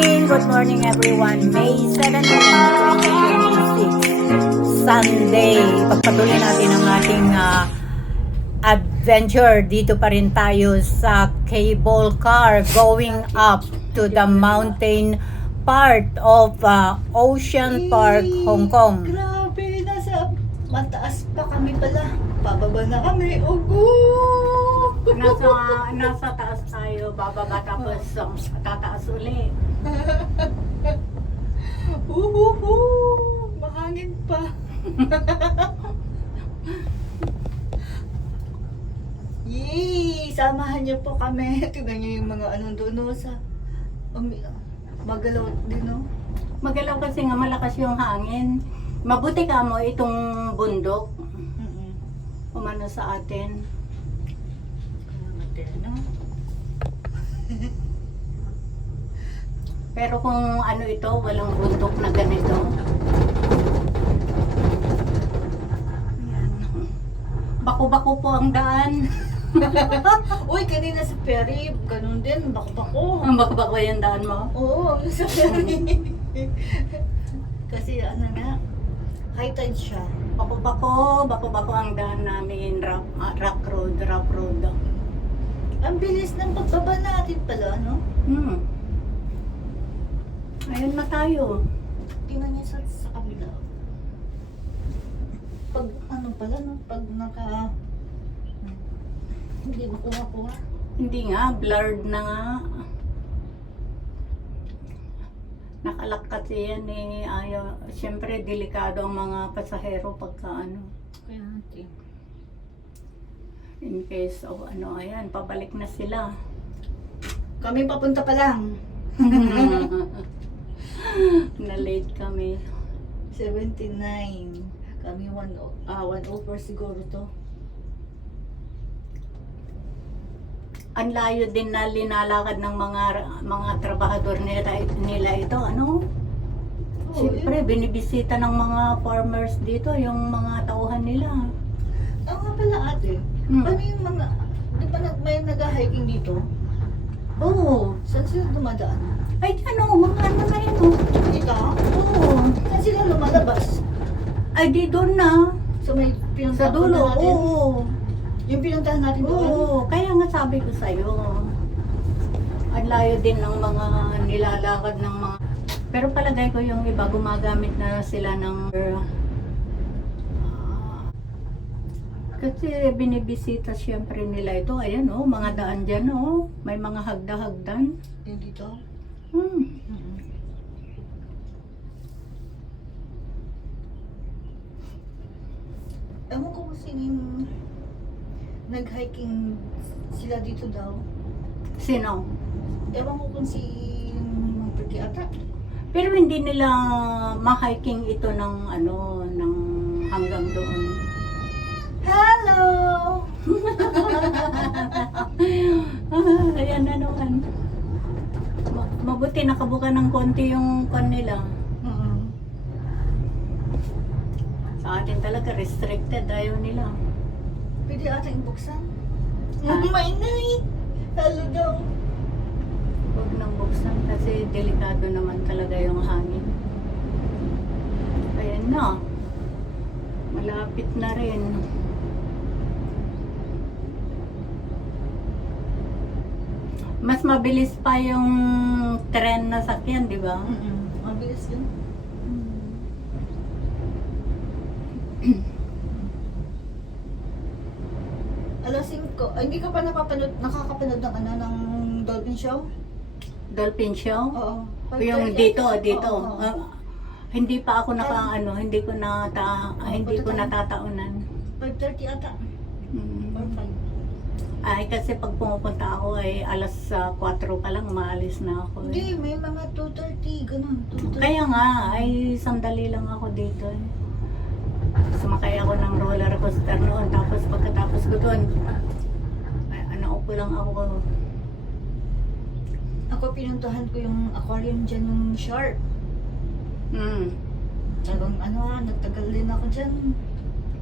Good morning everyone. May 17, 2026, Sunday. Pagpatuloy natin ang ating adventure. Dito pa rin tayo sa cable car going up to the mountain part of Ocean Park, Hong Kong. Grabe, nasa mataas pa kami pala. Pababa na kami. Ogo! Nasa taas tayo, bababa tapos tataas uli. Uhuhu! Mahangin pa. Yay! Samahan niyo po kami. Tignan niyo yung mga anong doon no, sa magalaw din no. Magalaw kasi nga malakas yung hangin. Mabuti ka mo itong bundok. Umano sa atin. No? Pero kung ano ito, walang bundok na ganito. Ayan. Bako-bako po ang daan. Uy, kanina sa ferry, ganun din, bako-bako. Ang bako-bako yung daan mo? Oo, sa ferry. Kasi ano na, high tide siya. Bako-bako ang daan namin, rock road. Ang bilis ng pagbaba natin pala, no? Ayun na tayo. Tingnan niya sa kabila. Pag ano pala, no? Pag hindi makuha-kuha. Hindi nga, blurred na nga. Nakalak kasi yan eh. Ayaw. Siyempre, delikado ang mga pasahero pagka ano. Kaya natin. In case of ano, ayan, pabalik na sila. Kami papunta pa lang. Na-late kami. 79. Kami 1:04 siguro to. Ang layo din na linalakad ng mga trabahador nila ito, ano? Siyempre, binibisita ng mga farmers dito, yung mga tauhan nila. Nga pala ate, paano yung mga, di ba may nag-hiking dito? Oo. Saan sila dumadaan? Ay, ano, mga ano na yun, oh. Dito? Oo. Saan sila lumalabas? Ay, di doon na. So may Sa pinuntahan dulo, natin? oo. Yung pinuntahan natin doon? Oo, kaya nga sabi ko sa'yo. Ang layo din ng mga nilalakad ng mga... Pero palagay ko yung iba gumagamit na sila ng... kasi binibisita siyempre nila ito. Ayan oh, mga daan dyan oh. May mga hagda-hagdan. Yung dito? Ewan ko kung sino yung nag-hiking sila dito daw. Sino? Ewan ko kung si Perky ata. Pero hindi nila ma-hiking ito ng ano, ng hanggang doon. Hello! Ayan na naman. Mabuti nakabuka ng konti yung kanila. Sa atin talaga restricted, ayaw nila. Pwede ata yung buksan? Ah. Mainay! Hello daw. Huwag nang buksan kasi delikado naman talaga yung hangin. Ayan na. Malapit na rin. Mas mabilis pa yung tren na sakyan, di ba? Mabilis yun. Alas 5. Ay, hindi ka pa nakakapanood ng ano, ng Dolphin Show? Dolphin show? Oo. Yung 5:30 dito, ata. dito. Oo, oo. Hindi pa ako hindi ko natataunan. 5:30 ata. Or 5. Ay, kasi pag pumupunta ako ay alas 4 pa lang, maalis na ako. Hindi, may mga 2:30, ganun. 2:30. Kaya nga, ay sandali lang ako dito. Sumakay ako ng roller coaster noon, tapos pagkatapos ko doon, upo lang ako. Ako pinuntahan ko yung aquarium dyan, yung shark. Talagang nagtagal din ako dyan.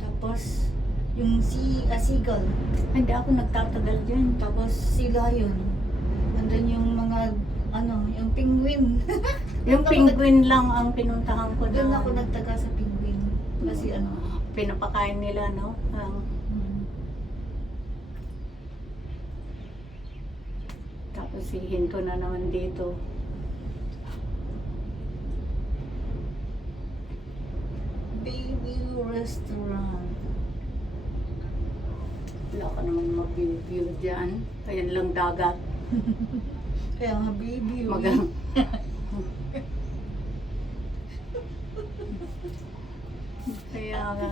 Tapos, yung seagull. Hindi ako nagtatagal dyan. Tapos si lion. Nandun yung mga Ano, yung penguin. Yung penguin lang ang pinuntahan ko Doon na ako nagtaga sa penguin. Kasi ano, pinapakain nila, no? Tapos hihinto na naman dito. baby restaurant. Wala ka naman mag-view dyan. Ayan lang dagat. Kaya nga baby. Magang. Kaya nga.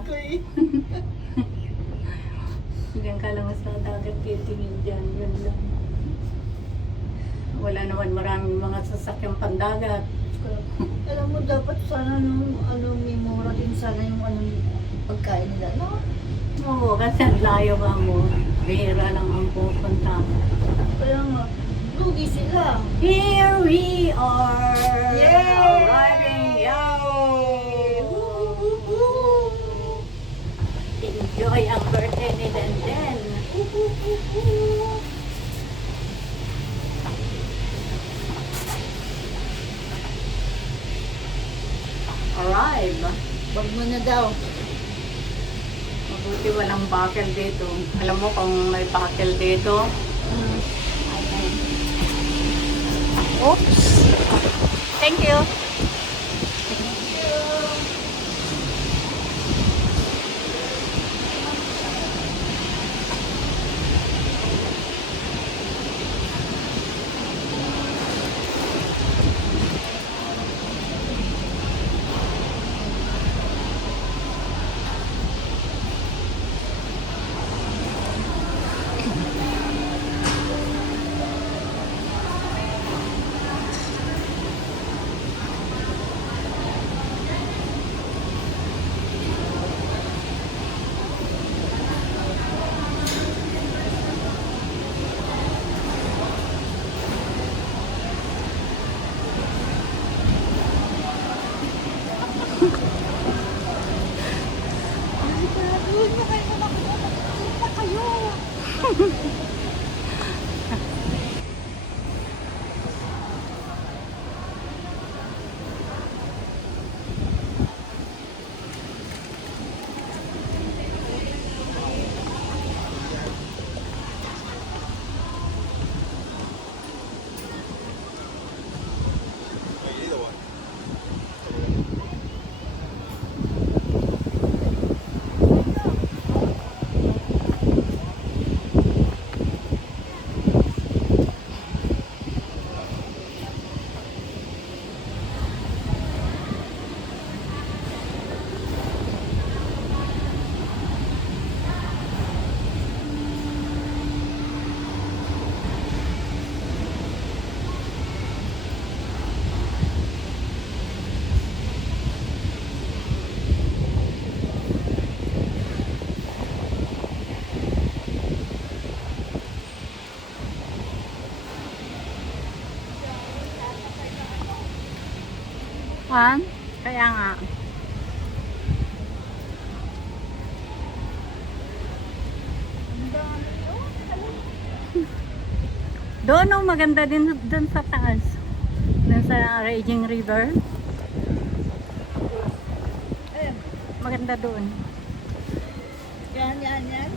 Diyan ka lang sa dagat titingin dyan. Yun lang. Wala naman maraming mga sasakyang pandagat. Alam mo, dapat sana nung ano, may mura din sana yung ano, pagkain nila, no? Oo, kasi ang layo ka mo. Bihira lang ang pupunta. Kaya nga, lugi sila. Here we are! Yay! Arriving! Yay! Woo-hoo-hoo-hoo! Enjoy ang birthday ni Denden. Woo-hoo-hoo-hoo! Arrive! Wag mo na daw. Mabuti walang buckle dito. Alam mo kung may buckle dito? Ayan. Oops! Thank you! Ha? Kaya nga. Doon oh, maganda din doon sa taas. Doon sa Raging River. Ayan. Maganda doon. Yan, yan, yan.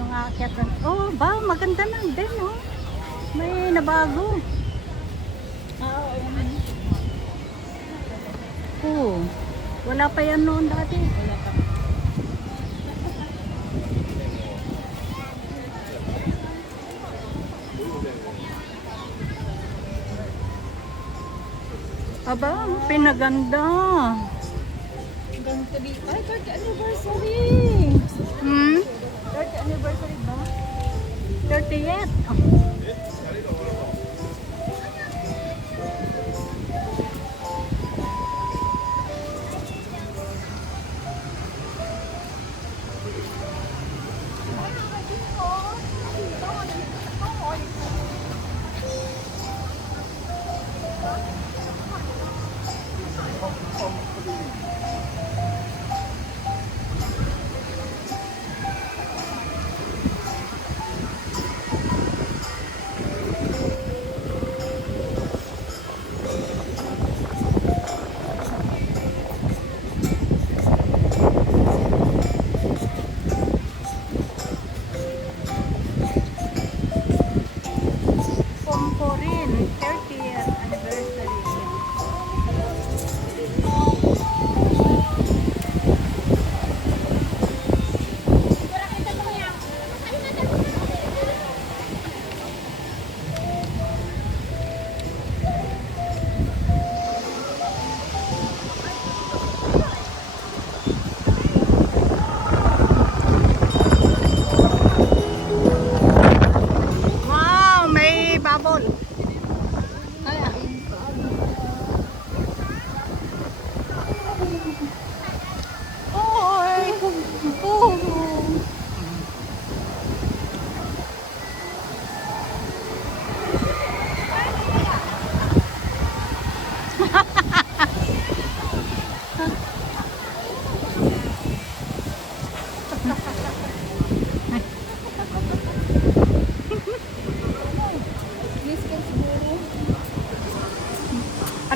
Yung aakyat doon. Oh, ba, maganda na din oh. May nabago. Oo. Oh, wala pa yan noon dati. Wala pa. Aba, pinaganda. Ganito dito. Ay, 30th anniversary! Hmm? 30th anniversary ba? 30th.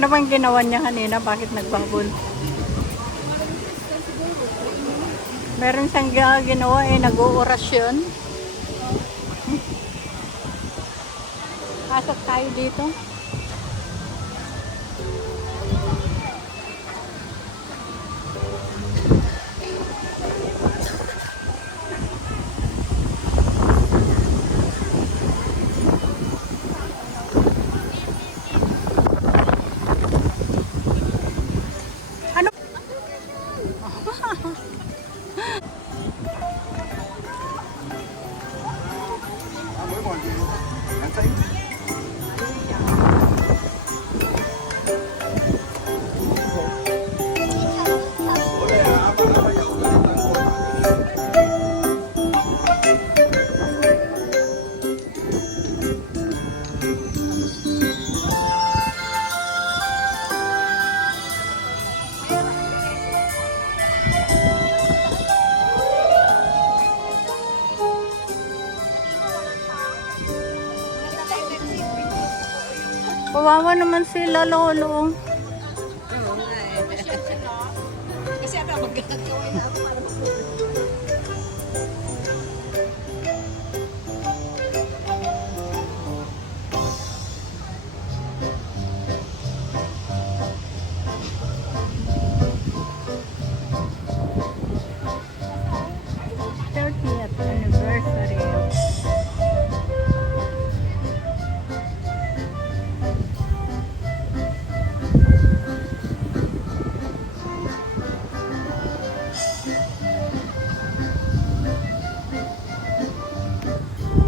bang ginawa niya kanina? Bakit nagbabol? Meron siyang ginawa nag-oorasyon. Pasok tayo dito. Ano? Kawawa naman sila, lolo. Kasi ano, magkakagawa na ako para Anniversary.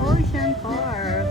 Ocean Park.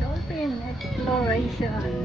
Dolphin exploration.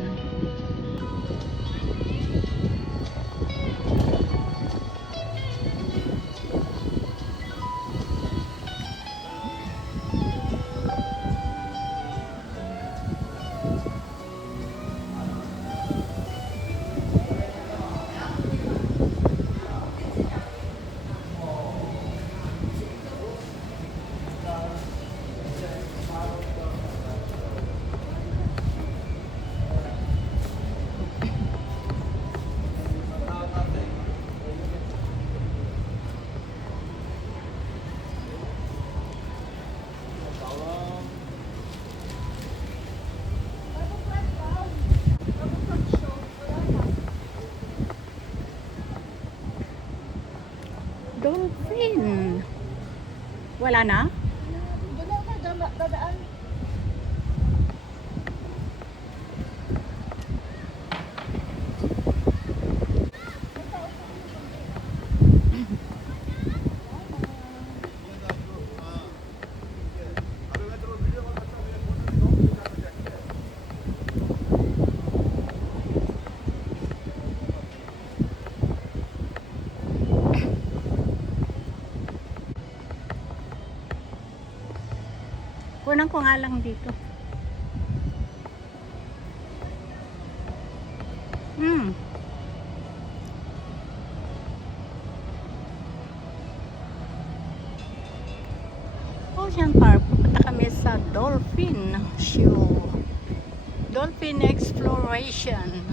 Dolphin. Wala na? Wala na, dadaan. Kunan ko nga lang dito. Ocean Park. Pupunta kami sa Dolphin Show. Dolphin Exploration.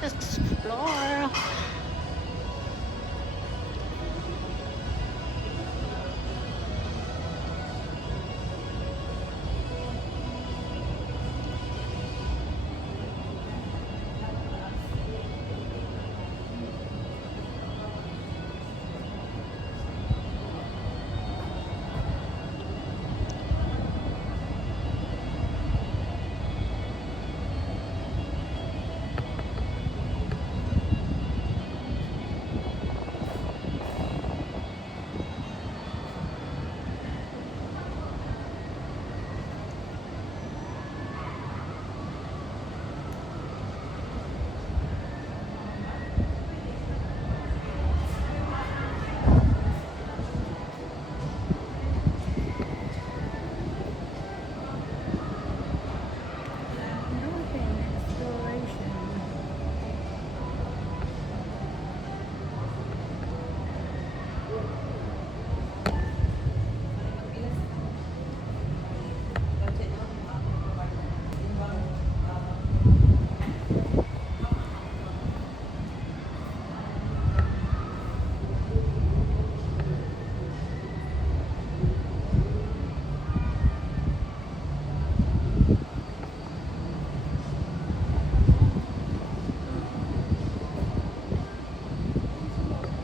Let's explore. Dolphin Exploration.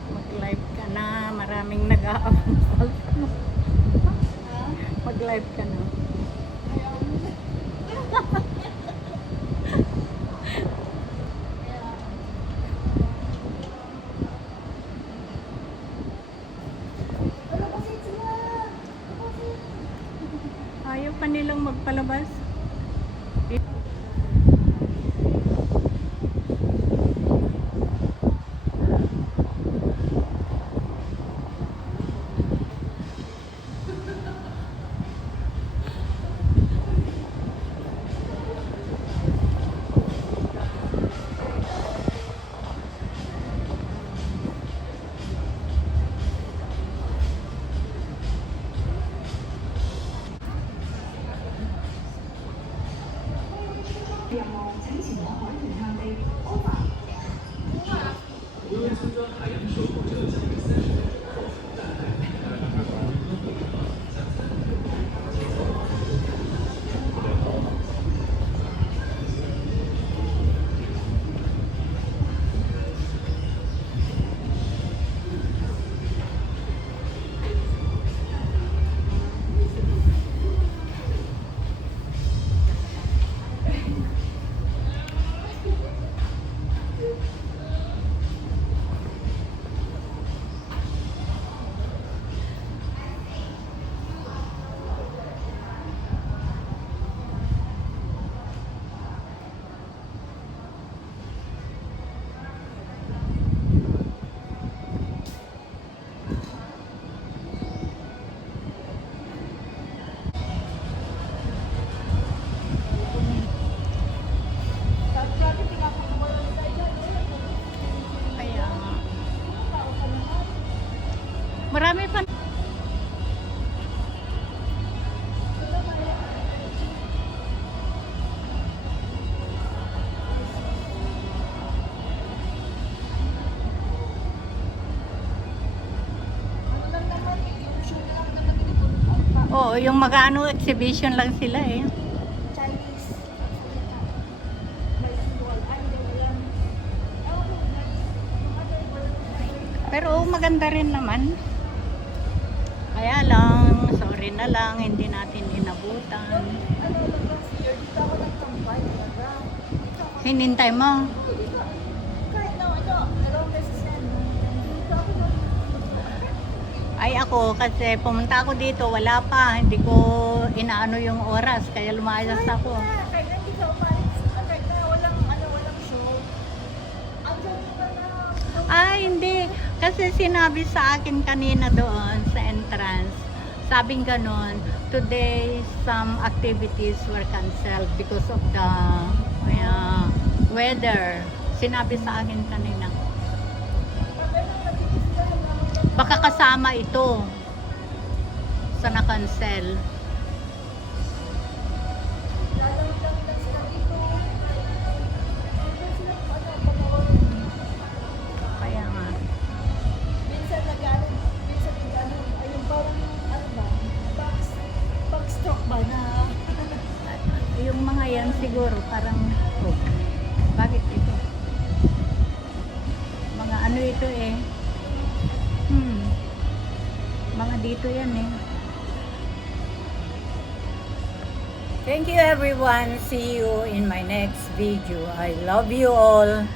Mag-live ka na. Maraming nag-aabang. Mag-live ka na. Ayaw pa nilang magpalabas. Marami pa. Ano lang naman eh, yung show lang naman dito. Ang Oo, yung mag-ano exhibition lang sila eh. Chinese. Bilingual. Ay, hindi walang. Ewan ko, yung other word. Pero maganda rin naman. Kaya lang, sorry na lang, hindi natin inabutan. Ano lang last year, dito ako nagtambay talaga. Dito ako. Hinintay mo. Dito. Kahit na ano, dalawang beses yan. Dito ako nag. Ay ako, kasi pumunta ako dito, wala pa. Hindi ko inaano yung oras, kaya lumayas ako. Kahit na hindi ka umalis, kahit na walang show. Andiyan ka na. Ay, hindi. Kasi sinabi sa akin kanina doon sa entrance, sabing ganun, today some activities were canceled because of the weather. Sinabi sa akin kanina. Baka kasama ito sa na-cancel. Lalang lang sila dito. Andiyan sila ano, panood. Kaya nga. Minsan nag-ano, ay yung parang, ano ba, backstroke ba na, Yung mga yan siguro parang, oh, bakit ito? Mga ano ito eh. Mga dito yan eh. Thank you everyone. See you in my next video. I love you all.